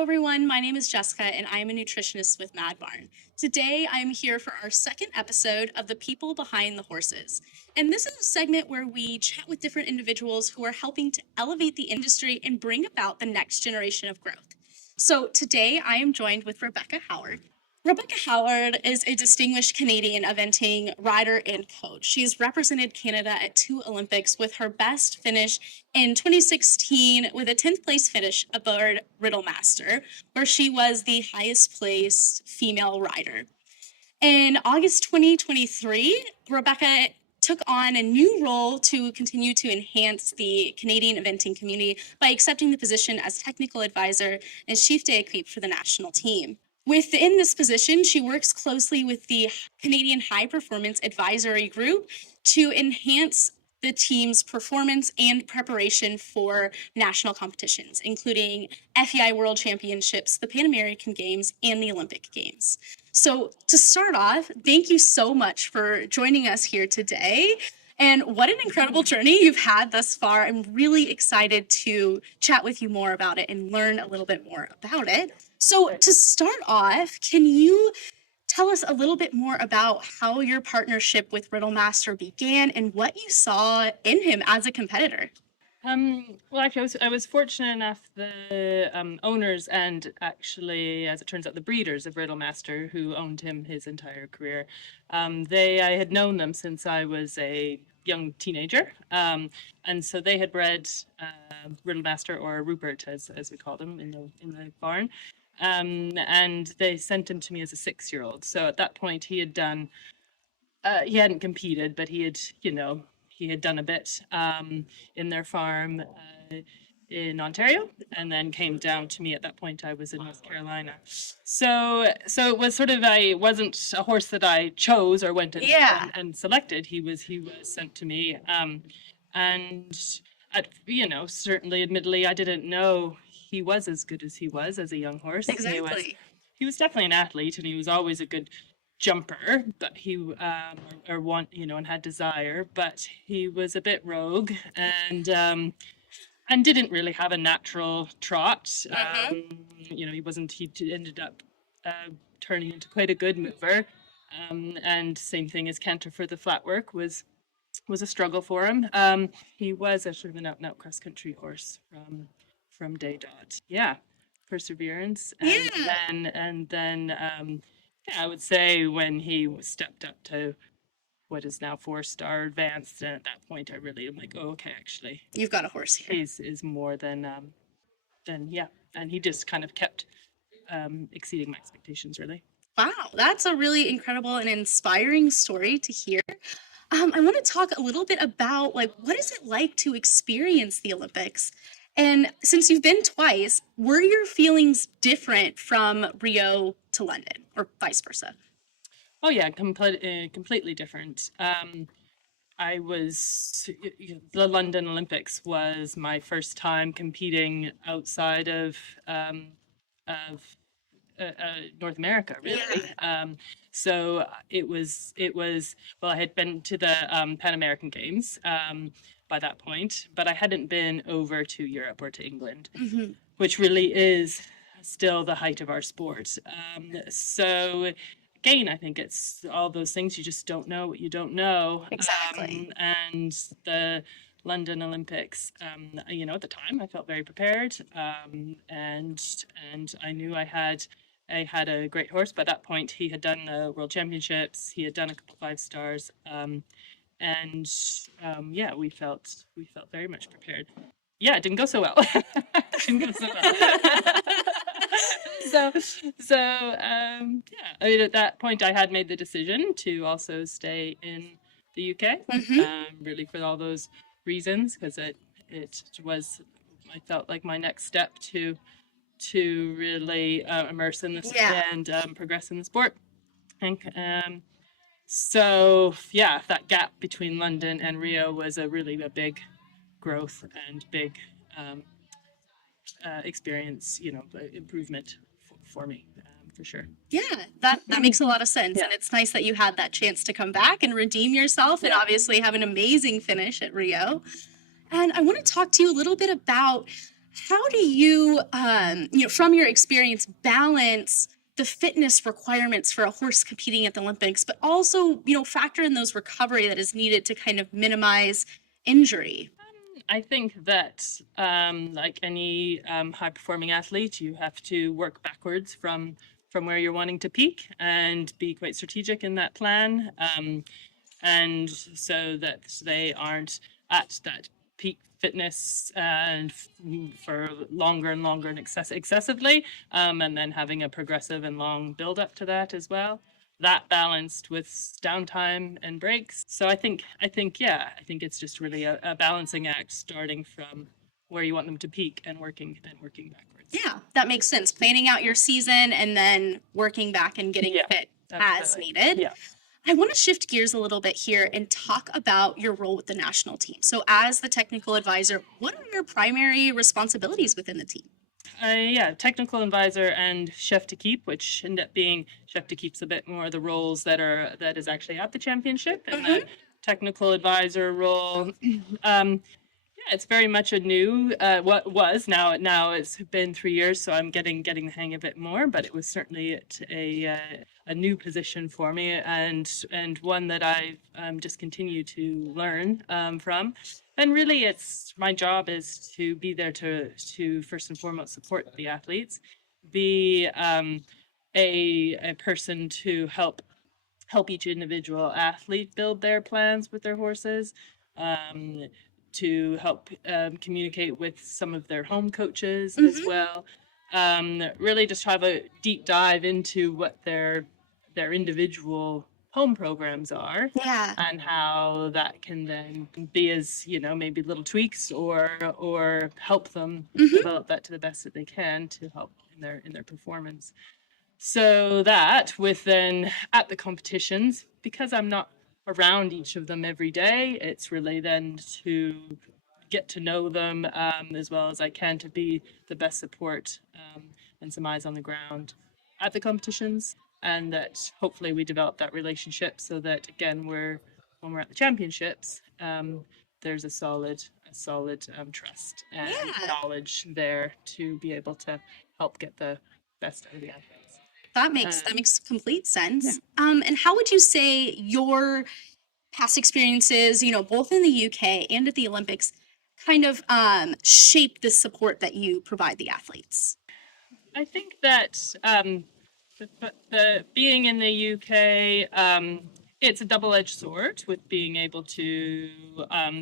Hello, everyone. My name is Jessica, and I am a nutritionist with Mad Barn. Today, I am here for our second episode of The People Behind the Horses. And this is a segment where we chat with different individuals who are helping to elevate the industry and bring about the next generation of growth. So today, I am joined with Rebecca Howard. Rebecca Howard is a distinguished Canadian eventing rider and coach. She has represented Canada at 2 Olympics with her best finish in 2016 with a 10th place finish aboard Riddle Master, where she was the highest placed female rider. In August 2023, Rebecca took on a new role to continue to enhance the Canadian eventing community by accepting the position as technical advisor and chief d'équipe for the national team. Within this position, she works closely with the Canadian High Performance Advisory Group to enhance the team's performance and preparation for national competitions, including FEI World Championships, the Pan American Games, and the Olympic Games. So to start off, thank you so much for joining us here today. And what an incredible journey you've had thus far. I'm really excited to chat with you more about it and learn a little bit more about it. So to start off, can you tell us a little bit more about how your partnership with Riddle Master began and what you saw in him as a competitor? Well, actually, I was fortunate enough. The owners and actually, as it turns out, the breeders of Riddle Master, who owned him his entire career, I had known them since I was a young teenager, and so they had bred Riddle Master, or Rupert, as we called him in the barn, and they sent him to me as a 6-year-old. So at that point, he had done. He hadn't competed, but he had done a bit in their farm in Ontario, and then came down to me. At that point, I was in North Carolina. So it was sort of, I wasn't a horse that I chose or went and selected. He was sent to me, and certainly, admittedly, I didn't know he was as good as he was as a young horse. Exactly. He was definitely an athlete, and he was always a good jumper, but he and had desire, but he was a bit rogue and didn't really have a natural trot. He ended up turning into quite a good mover, and same thing as canter for the flat work was a struggle for him. He was a sort of an out and out cross country horse from day dot. Yeah, perseverance, and then I would say when he stepped up to what is now 4-star advanced, and at that point I really am like, oh, okay, actually, You've got a horse here. is more than and he just kind of kept exceeding my expectations, really. Wow, that's a really incredible and inspiring story to hear. I want to talk a little bit about what is it like to experience the Olympics? And since you've been twice, were your feelings different from Rio to London or vice versa? Oh yeah, completely different. The London Olympics was my first time competing outside of North America, really. So it was well, I had been to the Pan American Games by that point, but I hadn't been over to Europe or to England, which really is still the height of our sport. So again, I think it's all those things, you just don't know what you don't know. Exactly. And the London Olympics, at the time I felt very prepared, and I knew I had a great horse. By that point, he had done the World Championships, he had done a couple 5-stars, we felt very much prepared. Yeah, it didn't go so well. At that point, I had made the decision to also stay in the UK, really for all those reasons, because it was, I felt like, my next step to really immerse in this and progress in the sport. And that gap between London and Rio was a big growth and big experience, improvement for me, for sure. Yeah, that makes a lot of sense. Yeah. And it's nice that you had that chance to come back and redeem yourself and obviously have an amazing finish at Rio. And I want to talk to you a little bit about How do you, from your experience, balance the fitness requirements for a horse competing at the Olympics, but also, factor in those recovery that is needed to kind of minimize injury? I think that, like any high performing athlete, you have to work backwards from where you're wanting to peak and be quite strategic in that plan. And so that they aren't at that peak fitness and for longer and longer and excessively, and then having a progressive and long build up to that as well. That balanced with downtime and breaks. So yeah, I think it's just really a balancing act, starting from where you want them to peak and working backwards. Yeah, that makes sense. Planning out your season and then working back and getting Yeah, fit as absolutely. needed. Yeah. I want to shift gears a little bit here and talk about your role with the national team. So, as the technical advisor, what are your primary responsibilities within the team? Yeah, technical advisor and chef to keep, which end up being chef to keep's a bit more the roles that is actually at the championship, and the technical advisor role. Yeah, it's very much a new what was now it's been 3 years, so I'm getting the hang of it more. But it was certainly a new position for me, and one that I've just continue to learn from. And really, it's my job is to be there to first and foremost support the athletes, be a person to help each individual athlete build their plans with their horses, um, to help communicate with some of their home coaches as well. Really, just have a deep dive into what their individual home programs are, Yeah. and how that can then be as maybe little tweaks or help them develop that to the best that they can to help in their performance. So that with then at the competitions, because I'm not around each of them every day, it's really then to get to know them as well as I can, to be the best support and some eyes on the ground at the competitions, and that hopefully we develop that relationship so that again when we're at the championships, there's a solid trust and Yeah. knowledge there to be able to help get the best out of the athletes. That makes complete sense. And how would you say your past experiences, both in the UK and at the Olympics, kind of shape the support that you provide the athletes? I think that the being in the UK, it's a double-edged sword with being able to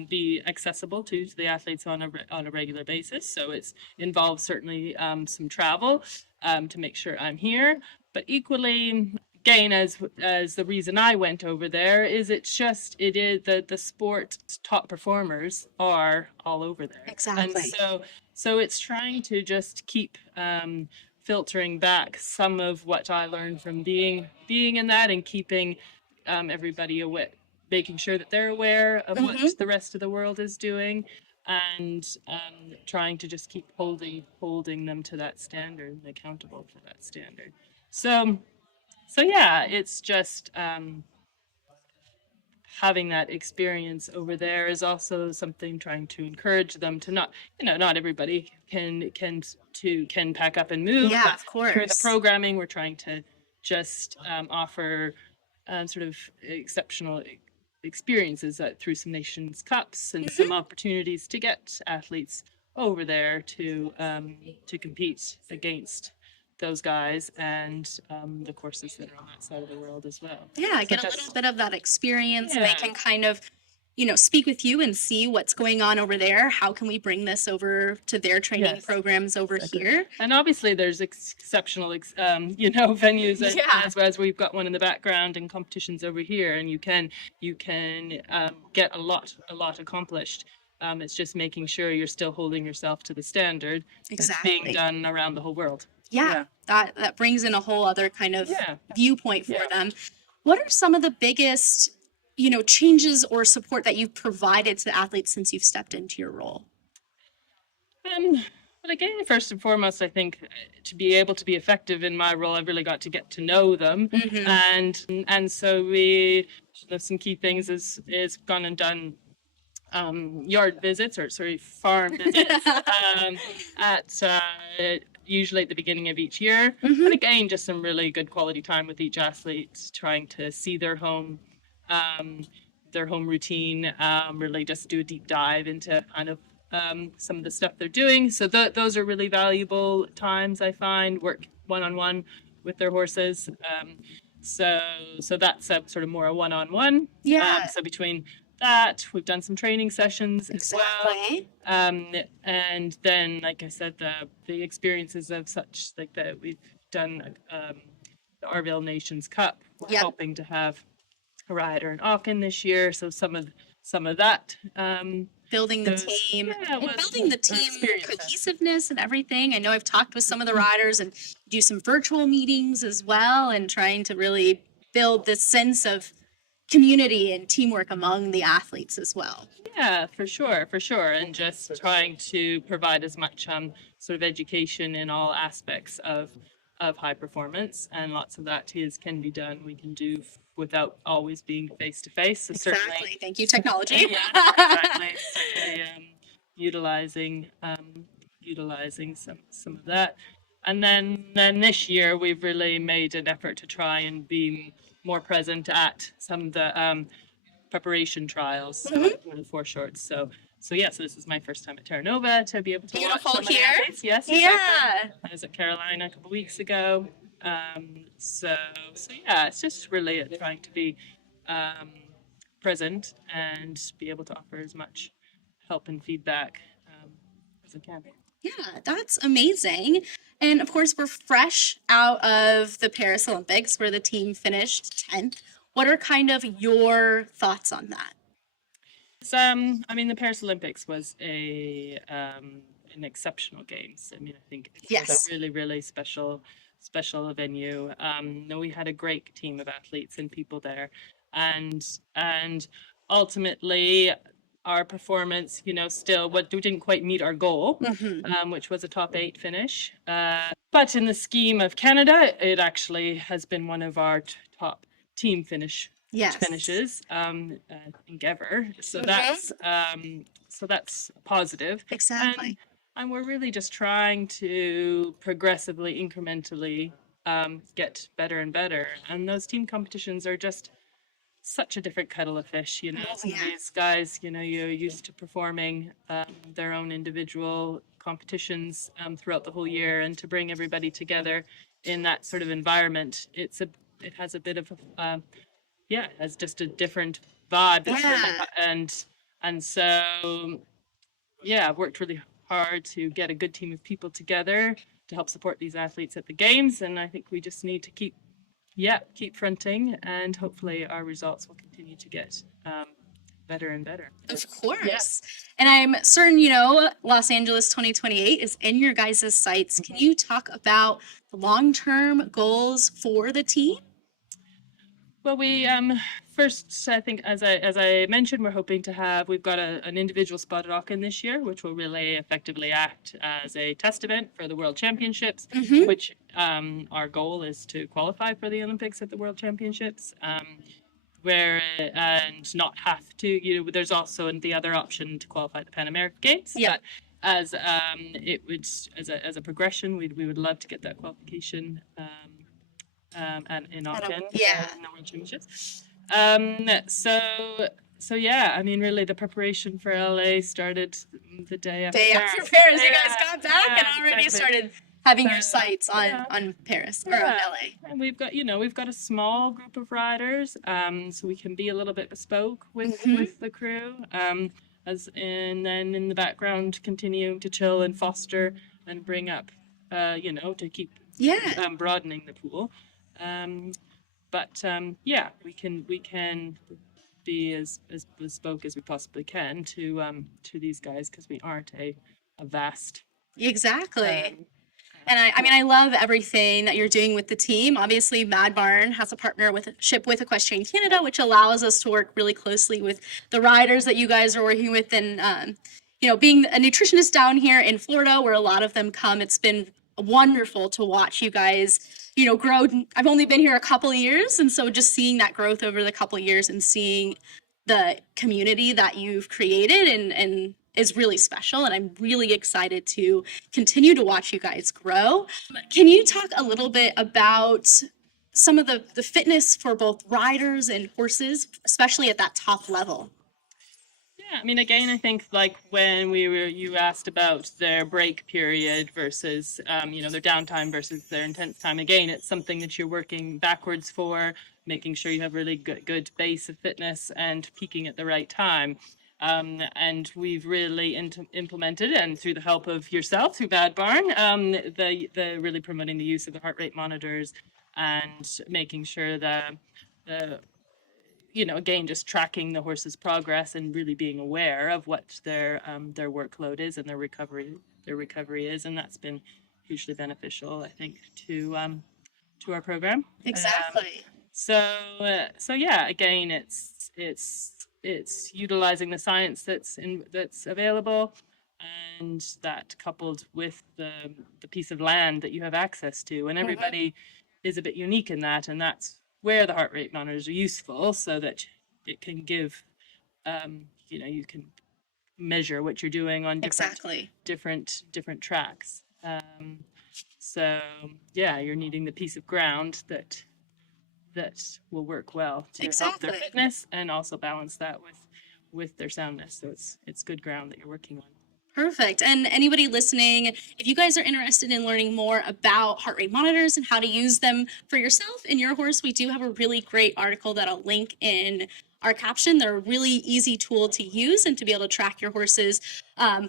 be accessible to the athletes on a regular basis. So it's involves certainly some travel to make sure I'm here, but equally. Again, as the reason I went over there is it is the sport top performers are all over there, and Exactly. so it's trying to just keep filtering back some of what I learned from being in that, and keeping everybody aware, making sure that they're aware of what the rest of the world is doing, and trying to just keep holding them to that standard and accountable for that standard. So yeah, it's just having that experience over there is also something, trying to encourage them to not, not everybody can pack up and move. Yeah, But of through the course. programming, we're trying to just offer sort of exceptional experiences through some nations cups and some opportunities to get athletes over there to compete against those guys and the courses that are on that side of the world as well. Yeah, So get a just little bit of that experience. They yeah, can kind of, speak with you and see what's going on over there. How can we bring this over to their training Yes, programs over exactly. here? And obviously there's exceptional venues, and Yeah. as we've got one in the background and competitions over here, and you can get a lot accomplished. It's just making sure you're still holding yourself to the standard that's being Exactly. done around the whole world. Yeah, that brings in a whole other kind of Yeah. viewpoint for Yeah. them. What are some of the biggest, changes or support that you've provided to the athletes since you've stepped into your role? But again, first and foremost, I think to be able to be effective in my role, I've really got to get to know them, and so we some key things is gone and done yard visits, or sorry, farm visits, at usually at the beginning of each year. And again, just some really good quality time with each athlete, trying to see um, their home routine, really just do a deep dive into kind of some of the stuff they're doing. So those are really valuable times, I find. Work one-on-one with their horses. So that's a sort of more a one-on-one. Yeah. So between that, we've done some training sessions as well. Exactly. And then, like I said, the experiences of such like that we've done the Arville Nations Cup. We're Yep. hoping to have a rider in Auckland this year, so some of that. Building the Those- team yeah, and was building the an team experience. cohesiveness and everything. I know I've talked with some of the riders and do some virtual meetings as well, and trying to really build this sense of community and teamwork among the athletes as well. Yeah, for sure, and just trying to provide as much sort of education in all aspects of high performance, and lots of that can be done. We can do without always being face to face. So Exactly. certainly, Thank you, technology. yeah, exactly. Certainly, utilizing some of that, and then this year we've really made an effort to try and be more present at some of the preparation trials, so the four shorts. So yeah, so this is my first time at Terra Nova to be able to Beautiful watch some of the here. athletes. Yes, exactly. Yeah. I was at Carolina a couple weeks ago. So yeah, it's just really trying to be present and be able to offer as much help and feedback as I can. Yeah, that's amazing. And of course, we're fresh out of the Paris Olympics where the team finished 10th. What are kind of your thoughts on that? It's, I mean, the Paris Olympics was an exceptional games. I mean, I think it was Yes. a really special venue. No, we had a great team of athletes and people there, and ultimately our performance, still what we didn't quite meet our goal, which was a top 8 finish. But in the scheme of Canada, it actually has been one of our top team Yes. finishes, I think ever. So that's positive. Exactly. And we're really just trying to progressively, incrementally get better and better. And those team competitions are just such a different kettle of fish. Some of yeah. these guys, you're used to performing their own individual competitions throughout the whole year, and to bring everybody together in that sort of environment, it has a bit of has just a different vibe. Yeah. And so I've worked really hard to get a good team of people together to help support these athletes at the games, and I think we just need to keep fronting, and hopefully our results will continue to get better and better. Of course. Yes. And I'm certain, Los Angeles 2028 is in your guys' sights. Can you talk about the long-term goals for the team? Well, we first, I think, as I mentioned, we've got an individual spot at Auckland this year, which will really effectively act as a test event for the World Championships, which our goal is to qualify for the Olympics at the World Championships, and not have to. There's also the other option to qualify at the Pan American Games. Yeah. But as as a progression, we would love to get that qualification. And in Auckland, in the World Championships. So yeah, I mean, really, the preparation for LA started the day after Paris. You guys got back and already started having your sights on Paris or on LA. And we've got a small group of riders, so we can be a little bit bespoke with the crew. And then in the background, continuing to chill and foster and bring up, to keep broadening the pool. But we can be as bespoke as we possibly can to these guys, because we aren't a vast. Exactly. And I love everything that you're doing with the team. Obviously, Mad Barn has a partnership with Equestrian Canada, which allows us to work really closely with the riders that you guys are working with. And, being a nutritionist down here in Florida, where a lot of them come, it's been wonderful to watch you guys, grow. I've only been here a couple of years, and so just seeing that growth over the couple of years and seeing the community that you've created and is really special. And I'm really excited to continue to watch you guys grow. Can you talk a little bit about some of the fitness for both riders and horses, especially at that top level? Yeah, I mean, again, I think like when you asked about their break period versus, their downtime versus their intense time. Again, it's something that you're working backwards for, making sure you have really good base of fitness and peaking at the right time. And we've really implemented, and through the help of yourself, through Bad Barn, the really promoting the use of the heart rate monitors and making sure that the again, just tracking the horse's progress and really being aware of what their workload is and their recovery is, and that's been hugely beneficial, I think, to our program. Exactly. So yeah, again, it's utilizing the science that's available, and that coupled with the piece of land that you have access to, and everybody is a bit unique in that, and that's where the heart rate monitors are useful, so that it can give, you can measure what you're doing on Exactly. different tracks. So yeah, you're needing the piece of ground that will work well to help their Exactly. fitness and also balance that with their soundness. So it's good ground that you're working on. Perfect. And anybody listening, if you guys are interested in learning more about heart rate monitors and how to use them for yourself and your horse, we do have a really great article that I'll link in our caption. They're a really easy tool to use and to be able to track your horses,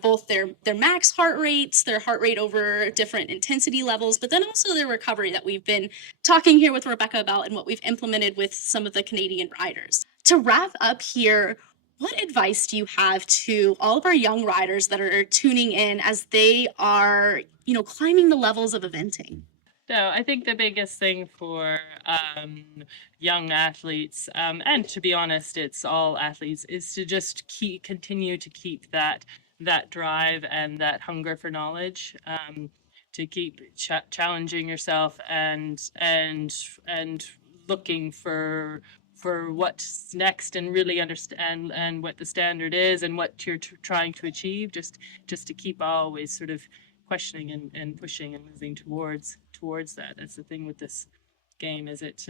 both their max heart rates, their heart rate over different intensity levels, but then also their recovery that we've been talking here with Rebecca about and what we've implemented with some of the Canadian riders. To wrap up here, what advice do you have to all of our young riders that are tuning in as they are, climbing the levels of eventing? So I think the biggest thing for young athletes, and to be honest, it's all athletes, is to just continue to keep that drive and that hunger for knowledge, to keep challenging yourself and looking for what's next, and really understand and what the standard is and what you're trying to achieve, just to keep always sort of questioning and pushing and moving towards that. That's the thing with this game, is it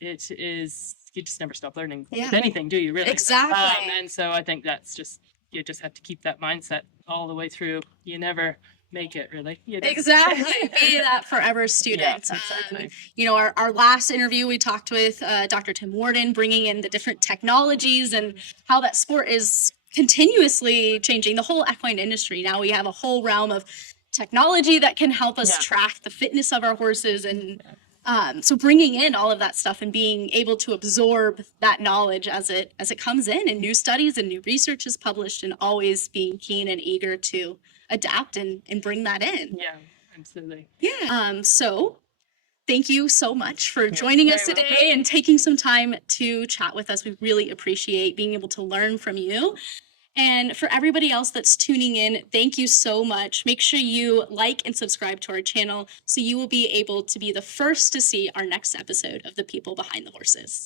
is, you just never stop learning with anything, do you, really? Exactly. And so I think that's just, you just have to keep that mindset all the way through. You never make it, really. Exactly. Be that forever student. Yeah, exactly. Our last interview, we talked with Dr. Tim Warden, bringing in the different technologies and how that sport is continuously changing the whole equine industry. Now we have a whole realm of technology that can help us track the fitness of our horses, and so bringing in all of that stuff and being able to absorb that knowledge as it comes in, and new studies and new research is published, and always being keen and eager to adapt and bring that in. Yeah, absolutely. Yeah. So thank you so much for joining us today and taking some time to chat with us. We really appreciate being able to learn from you. And for everybody else that's tuning in, thank you so much. Make sure you like and subscribe to our channel so you will be able to be the first to see our next episode of The People Behind the Horses.